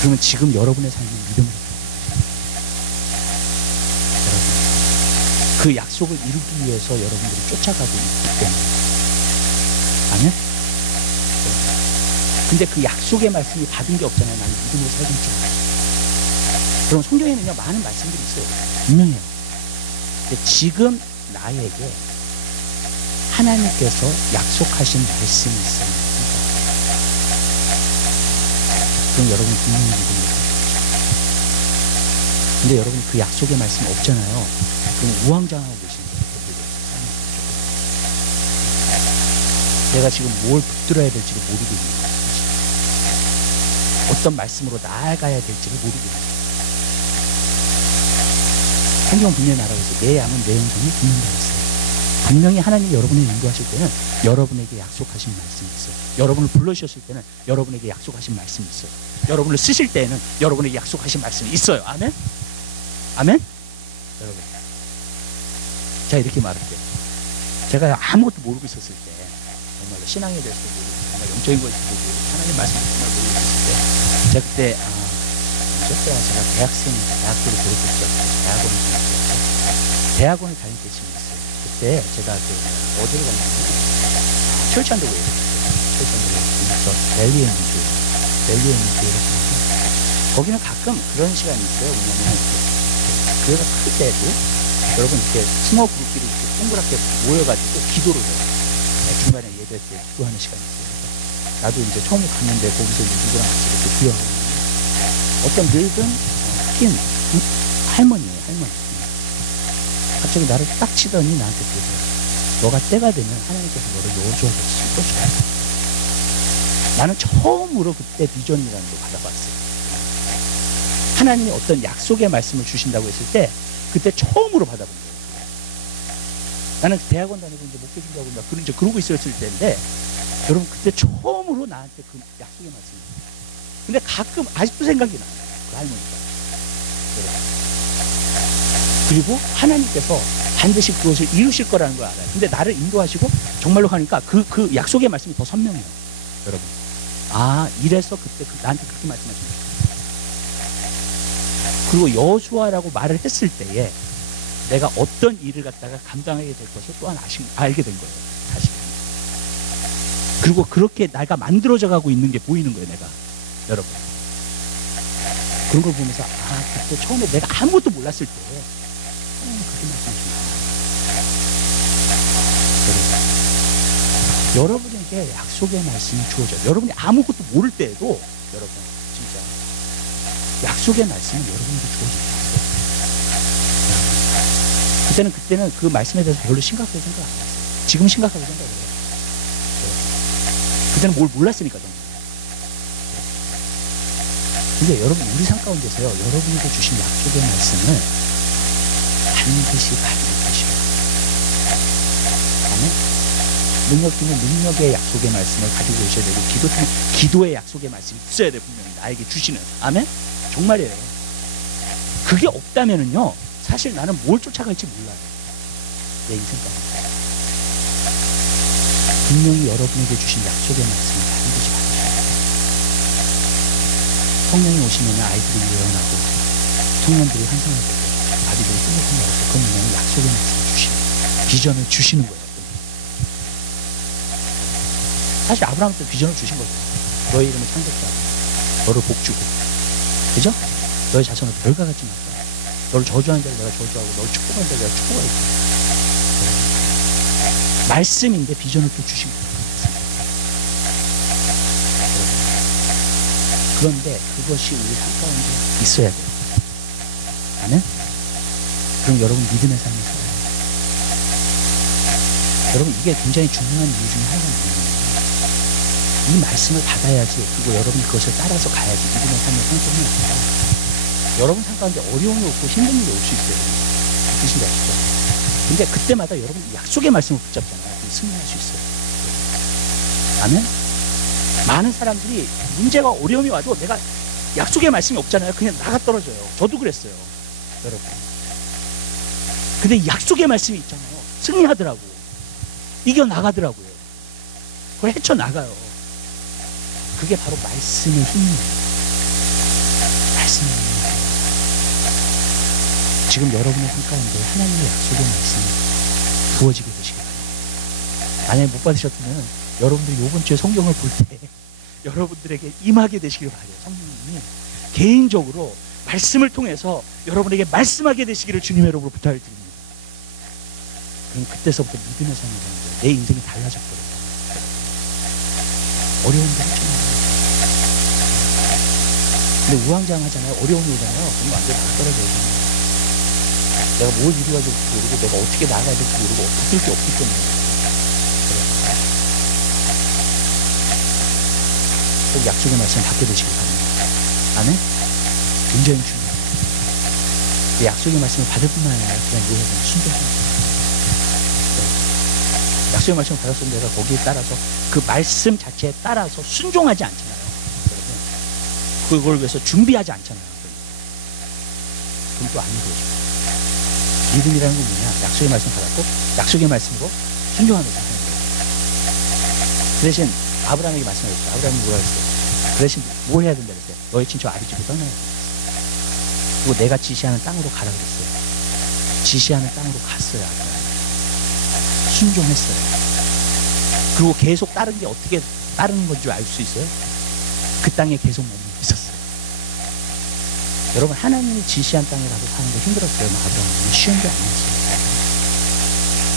그러면 지금 여러분의 삶은 믿음으로 여러분 그 약속을 이루기 위해서 여러분들이 쫓아가고 있기 때문에. 아멘? 근데 그 약속의 말씀이 받은 게 없잖아요. 나는 믿음으로 살고 있잖아요. 그럼 성경에는요 많은 말씀들이 있어요. 분명해요. 근데 지금 나에게 하나님께서 약속하신 말씀이 있어요. 그럼 여러분 분명히 믿습니다. 근데 여러분 그 약속의 말씀이 없잖아요. 그럼 우왕좌왕하고 계신 거예요. 내가 지금 뭘 붙들어야 될지를 모르고 있는 거예요. 어떤 말씀으로 나아가야 될지를 모르고 있는 거예요. 성경 분명히 말하고 있어요. 내 양은 내 음성을 듣는다 했어요. 분명히 하나님이 여러분을 인도하실 때는 여러분에게 약속하신 말씀이 있어요. 여러분을 불러주셨을 때는 여러분에게 약속하신 말씀이 있어요. 여러분을 쓰실 때에는 여러분에게 약속하신 말씀이 있어요. 아멘? 아멘? 여러분, 제가 이렇게 말할게요. 제가 아무것도 모르고 있었을 때, 정말로 신앙에 대해서 모르고, 정말 영적인 것에 대해서 모르고, 하나님 말씀을 정말 모르고 있었을 때, 제가 그때, 제가 대학교를 졸업했죠. 대학원을 졸업했죠. 대학원을 다닐 때쯤이었어요. 그때 제가 어디를 갔냐면, 철천도에 벨리에 있는 교회를 갔는데, 거기는 가끔 그런 시간이 있어요. 왜냐면, 교회가 클 때도, 여러분 이렇게 스몰 그룹끼리 이렇게 동그랗게 모여가지고 기도를 해요. 중간에 예배 때 기도하는 시간이 있어요. 나도 이제 처음 갔는데 거기서 누구랑 같이 이렇게 기도하고 어떤 늙은 흰 할머니예요. 할머니. 갑자기 나를 딱 치더니 나한테 그러더라고요. 너가 때가 되면 하나님께서 너를 여호수아로 칠 것이다. 나는 처음으로 그때 비전이라는 걸 받아봤어요. 하나님이 어떤 약속의 말씀을 주신다고 했을 때 그때 처음으로 받아본 거예요. 나는 대학원 다니고 이제 목회 준비하고 막 그러고 있었을 때인데 여러분 그때 처음으로 나한테 그 약속의 말씀이 있어요. 근데 가끔 아직도 생각이 나요. 그 할머니가. 그리고 하나님께서 반드시 그것을 이루실 거라는 걸 알아요. 근데 나를 인도하시고 정말로 하니까 그 약속의 말씀이 더 선명해요. 여러분. 아, 이래서 그때 나한테 그렇게 말씀하신 거예요. 그리고 여호수아라고 말을 했을 때에 내가 어떤 일을 갖다가 감당하게 될 것을 또한 알게 된 거예요. 다시. 그리고 그렇게 내가 만들어져 가고 있는 게 보이는 거예요. 내가. 여러분. 그런 걸 보면서 그때 처음에 내가 아무것도 몰랐을 때 그렇게 말씀하십니다. 여러분에게 약속의 말씀이 주어져요. 여러분이 아무것도 모를 때에도 여러분 진짜 약속의 말씀은 여러분에게 주어져요. 그때는 그 말씀에 대해서 별로 심각하게 생각 안 했어요. 지금 심각하게 생각해요. 그때는 뭘 몰랐으니까 정말. 근데 여러분 우리 삶 가운데서요. 여러분에게 주신 약속의 말씀을 반드시 가지고 계셔요. 아멘? 능력 있는 능력의 약속의 말씀을 가지고 계셔야 되고 기도의 약속의 말씀이 있어야 돼요. 분명히 나에게 주시는. 아멘? 정말이에요. 그게 없다면은요. 사실 나는 뭘 쫓아갈지 몰라요. 내 인생 가운데. 분명히 여러분에게 주신 약속의 말씀을 반드시 받으셔야 돼요. 성령이 오시면 아이들이 예언하고 청년들이 환상을 보고 아비들이 꿈을 꾸면서 그 문제는 약속의 말씀을 주시는 비전을 주시는 거예요. 사실 아브라함한테 비전을 주신 거죠. 너의 이름을 창대케 하고 너를 복주고 그죠? 너의 자손을 별과 같이 만들어 너를 저주하는 자를 내가 저주하고 너를 축복하는 자를 내가 축복하겠다. 말씀인데 비전을 또 주신 거예요. 그런데 그것이 우리 삶 가운데 있어야 돼요. 아멘? 그럼 여러분 믿음의 삶을 살아요. 여러분 이게 굉장히 중요한 이유 중에 하나가 뭐냐면 이 말씀을 받아야지 그리고 여러분이 그것을 따라서 가야지 믿음의 삶을 성공이 아니라 여러분 삶 가운데 어려움이 없고 힘든 일이 올 수 있어요. 무슨 아시죠? 근데 그때마다 여러분 약속의 말씀을 붙잡잖아요. 승리할 수 있어요. 아멘? 많은 사람들이 문제가 어려움이 와도 내가 약속의 말씀이 없잖아요. 그냥 나가 떨어져요. 저도 그랬어요. 여러분. 근데 약속의 말씀이 있잖아요. 승리하더라고. 이겨나가더라고요. 그걸 헤쳐나가요. 그게 바로 말씀의 힘이에요. 말씀의 힘이에요. 지금 여러분의 삶 가운데 하나님의 약속의 말씀이 부어지게 되시기 바랍니다. 만약에 못 받으셨다면 여러분들이 이번 주에 성경을 볼 때 여러분들에게 임하게 되시길 바라요. 성령님이 개인적으로 말씀을 통해서 여러분에게 말씀하게 되시기를 주님의 이름으로 부탁을 드립니다. 그럼 그때서부터 믿음의 삶을 사는 거예요. 내 인생이 달라졌거든요. 어려움도 했잖아요. 근데 우왕좌왕하잖아요. 어려움이 오잖아요. 그럼 완전 다 떨어져요. 내가 뭘 이루어야 될지 모르고 내가 어떻게 나가야 될지 모르고 붙을 게 없기 때문에 꼭 약속의 말씀 받게 되시길 바랍니다. 아멘? 굉장히 중요해요. 약속의 말씀을 받을 뿐만 아니라 그냥 뭐 해야 되나 순종하는 거예요. 약속의 말씀을 받았으면 내가 거기에 따라서 그 말씀 자체에 따라서 순종하지 않잖아요. 여러분 그걸 위해서 준비하지 않잖아요. 그럼 또 안 이루어져요. 믿음이라는 건 뭐냐? 약속의 말씀 받았고 약속의 말씀으로 순종하면서 하는 거예요. 그 대신 아브라함에게 말씀하셨어요. 아브라함이 뭐라 그랬어요? 그 대신 뭘 해야 된다 그랬어요? 너의 친척 아비집을 떠나야 된다. 그리고 내가 지시하는 땅으로 가라 그랬어요. 지시하는 땅으로 갔어요. 아브라함이. 순종했어요. 그리고 계속 따른 게 어떻게 따르는 건 줄 알 수 있어요? 그 땅에 계속 머물고 있었어요. 여러분 하나님이 지시한 땅에 가서 사는 게 힘들었어요. 아브라함은 쉬운 게 아니었어요.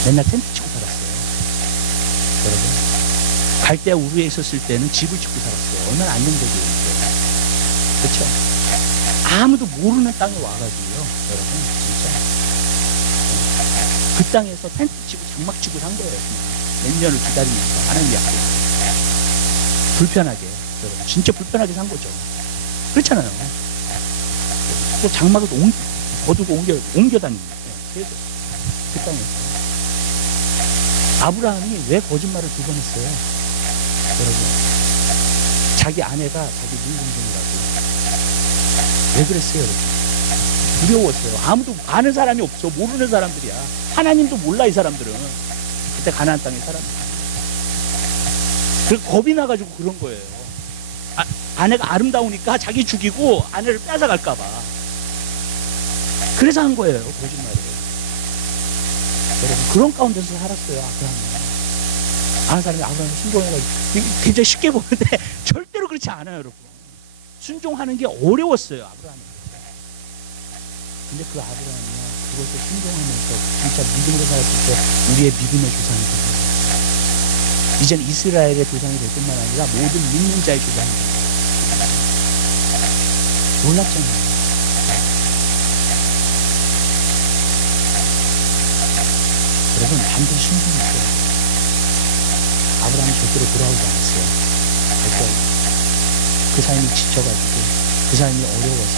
맨날 텐트 치고 살았어요. 여러분 갈대아 우르에 있었을 때는 집을 짓고 살았어요. 얼마나 안정적이었어요. 그렇죠? 아무도 모르는 땅에 와가지고요. 여러분 진짜 그 땅에서 텐트 치고 장막 치고 산 거예요. 몇 년을 기다리면서 하나님 약속. 불편하게 여러분 진짜 불편하게 산 거죠. 그렇잖아요. 또 장막을 거두고 옮겨 다닙니다. 계속 그 땅에서. 아브라함이 왜 거짓말을 2번 했어요? 여러분 자기 아내가 자기 물공동이라고 왜 그랬어요? 여러분 두려웠어요. 아무도 아는 사람이 없어. 모르는 사람들이야. 하나님도 몰라. 이 사람들은 그때 가나안 땅의 사람들. 그래서 겁이 나가지고 그런 거예요. 아내가 아름다우니까 자기 죽이고 아내를 뺏어갈까 봐. 그래서 한 거예요. 거짓말을. 여러분 그런 가운데서 살았어요. 아브라함은. 아는 사람이 아브라함을 순종해가지고 굉장히 쉽게 보는데 절대로 그렇지 않아요. 여러분 순종하는 게 어려웠어요. 아브라함은. 근데 그 아브라함이요 그것을 순종하면서 진짜 믿음으로 살았을 때 우리의 믿음의 조상이 되어요. 이젠 이스라엘의 조상이 될 뿐만 아니라 모든 믿는 자의 조상이 돼요. 놀랍잖아요. 여러분 반드시 순종했어요. 아브라함이 절대로 돌아오지 않았어요. 절대 그 삶이 지쳐가지고 그 삶이 어려워서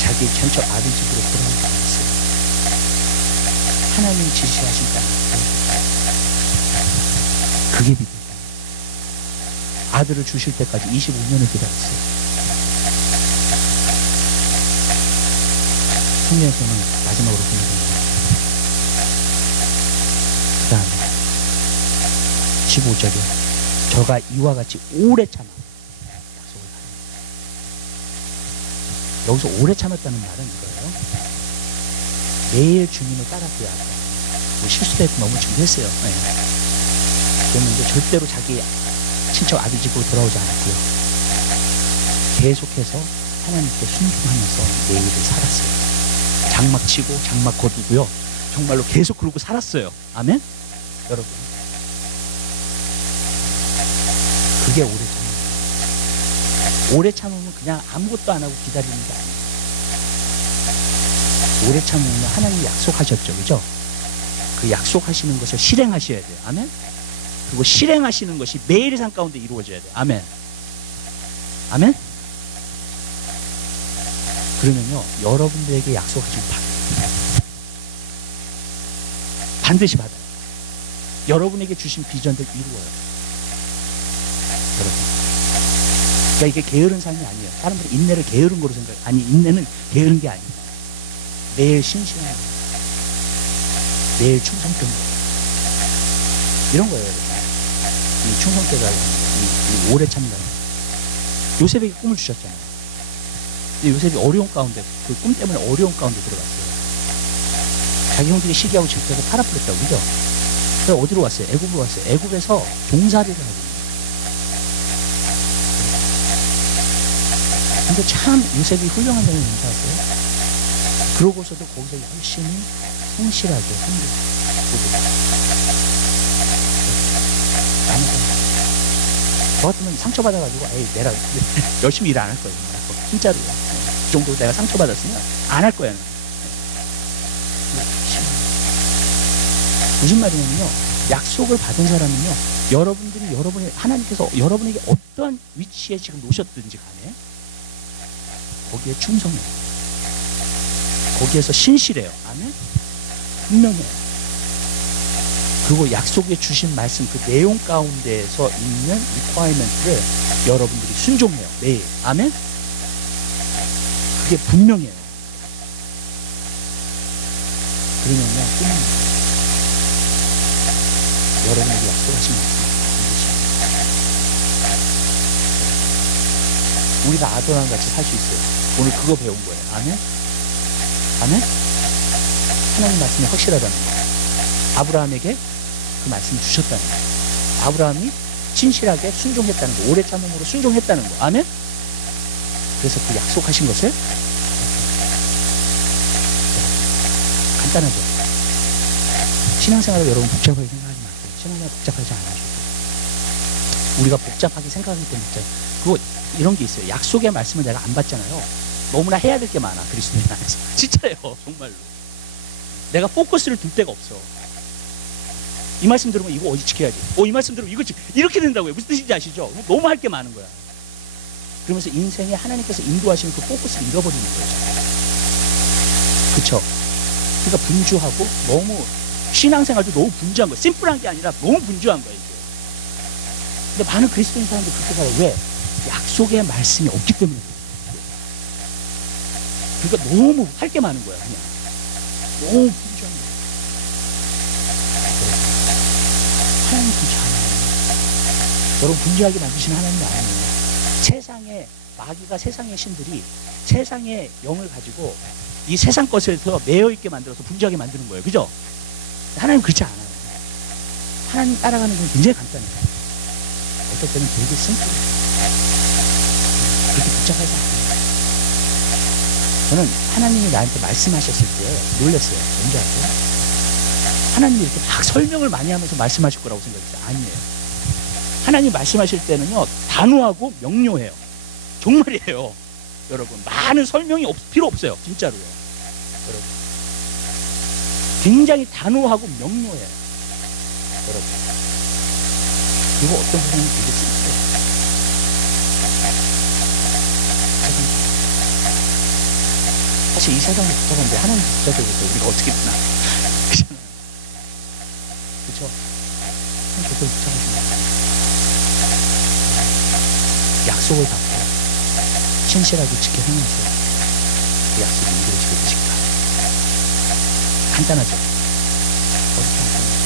자기 친척 아비집으로 돌아오지 않았어요. 하나님이 지시하신 땅을 보여줬어요. 그게 믿음이에요. 아들을 주실 때까지 25년을 기다렸어요. 성경에서는 마지막으로 보는 겁니다. 그 다음에 15절에 저가 이와 같이 오래 참아 약속을 받는 거예요. 여기서 오래 참았다는 말은 이거예요. 매일 주님을 따랐고요. 뭐 실수도 했고 너무 준비했어요. 네. 그랬는데 절대로 자기 친척 아비 집으로 돌아오지 않았고요. 계속해서 하나님께 순종하면서 매일을 살았어요. 장막 치고 장막 거두고요. 정말로 계속 그러고 살았어요. 아멘? 여러분 그게 오래 참는 거예요. 오래 참으면 그냥 아무것도 안 하고 기다리는 게 아니에요. 오래 참으면 하나님이 약속하셨죠. 그죠? 그 약속하시는 것을 실행하셔야 돼요. 아멘? 그리고 실행하시는 것이 매일의 삶 가운데 이루어져야 돼요. 아멘? 아멘? 그러면요 여러분들에게 약속하신 받아요. 반드시 받아요. 여러분에게 주신 비전들 이루어요. 여러분 그러니까 이게 게으른 삶이 아니에요. 사람들이 인내를 게으른 거로 생각해요. 아니 인내는 게으른 게 아니에요. 매일 신실한 거예요. 매일 충성된 거예요. 이런 거예요. 여러분. 이 충성되가 이 오래 참는 요셉에게 꿈을 주셨잖아요. 근데 요셉이 어려운 가운데 그 꿈 때문에 어려운 가운데 들어갔어요. 자기 형들이 시기하고 집에서 팔아버렸다고. 그죠? 그래서 어디로 왔어요? 애굽으로 왔어요. 애굽에서 종살이를 하고 있는 거예요. 근데 참 요셉이 훌륭한 점이 뭔지 아세요? 그러고서도 거기서 열심히 성실하게 섬겨요. 나는 저 같으면 상처받아가지고 내가 열심히 일 안 할 거예요. 진짜로요. 그 정도 내가 상처받았으면 안 할 거야. 무슨 말이냐면요, 약속을 받은 사람은요, 여러분이 하나님께서 여러분에게 어떠한 위치에 지금 놓으셨든지 간에 거기에 충성해요. 거기에서 신실해요. 아멘. 분명해요. 그리고 약속에 주신 말씀 그 내용 가운데에서 있는 리ኳ이먼트를 여러분들이 순종해요. 매일. 아멘. 그게 분명해요. 그러면요, 꿈은 여러분에게 약속하신 말씀을 받는 것입니다. 우리가 아브라함 같이 살 수 있어요. 오늘 그거 배운 거예요. 아멘? 아멘? 하나님 말씀이 확실하다는 거. 아브라함에게 그 말씀을 주셨다는 거. 아브라함이 진실하게 순종했다는 거. 오래 참음으로 순종했다는 거. 아멘? 그래서 그 약속하신 것을 간단하죠. 신앙생활을 여러분 복잡하게 생각하지 마세요. 신앙생활 복잡하지 않아요. 우리가 복잡하게 생각하기 때문에 그거 이런 게 있어요. 약속의 말씀을 내가 안 받잖아요. 너무나 해야 될 게 많아. 그리스도인 안에서. 진짜예요. 정말로. 내가 포커스를 둘 데가 없어. 이 말씀 들으면 이거 어디 지켜야지. 이 말씀 들으면 이거 이렇게 된다고요. 무슨 뜻인지 아시죠? 너무 할 게 많은 거야. 그러면서 인생에 하나님께서 인도하시는 그 포커스를 잃어버리는 거예요. 그쵸? 그러니까 분주하고 너무 신앙생활도 너무 분주한 거예요. 심플한 게 아니라 너무 분주한 거예요. 이게. 근데 많은 그리스도인 사람들이 그렇게 살아요. 왜? 약속의 말씀이 없기 때문에. 그러니까 너무 할 게 많은 거야. 그냥 너무 분주한 거예요. 하나님 그렇지 않아요. 여러분 분주하게 만드시는 하나님이 아니에요. 세상에 마귀가 세상의 신들이 세상의 영을 가지고 이 세상 것에서 매여있게 만들어서 분주하게 만드는 거예요. 그죠? 하나님 그렇지 않아요. 하나님 따라가는 건 굉장히 간단해요. 어떨 때는 되게 심플해요. 그렇게 복잡하지 않아요. 저는 하나님이 나한테 말씀하셨을 때 놀랐어요. 뭔지 아세요? 하나님이 이렇게 막 설명을 많이 하면서 말씀하실 거라고 생각했어요. 아니에요. 하나님 말씀하실 때는요, 단호하고 명료해요. 정말이에요. 여러분, 많은 설명이 필요 없어요. 진짜로요. 여러분, 굉장히 단호하고 명료해요. 여러분, 그리고 어떤 부분은 되게 simple. 사실 이 세상이 복잡한데 하나님 복잡해서 우리가 어떻게 되나? 그렇죠? 하나님 그걸 복잡하십니다. 약속을 받고 신실하게 지켜 행하면서 그 약속을 이루어지게 되실 거예요. 간단하죠? 어렵지 않잖아요.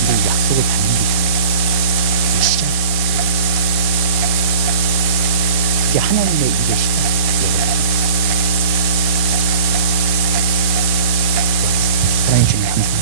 근데 이 약속을 받는 게 중요해요. 그게 시작. 그게 하나님의 일의 시작. 하나님 주님 감사합니다.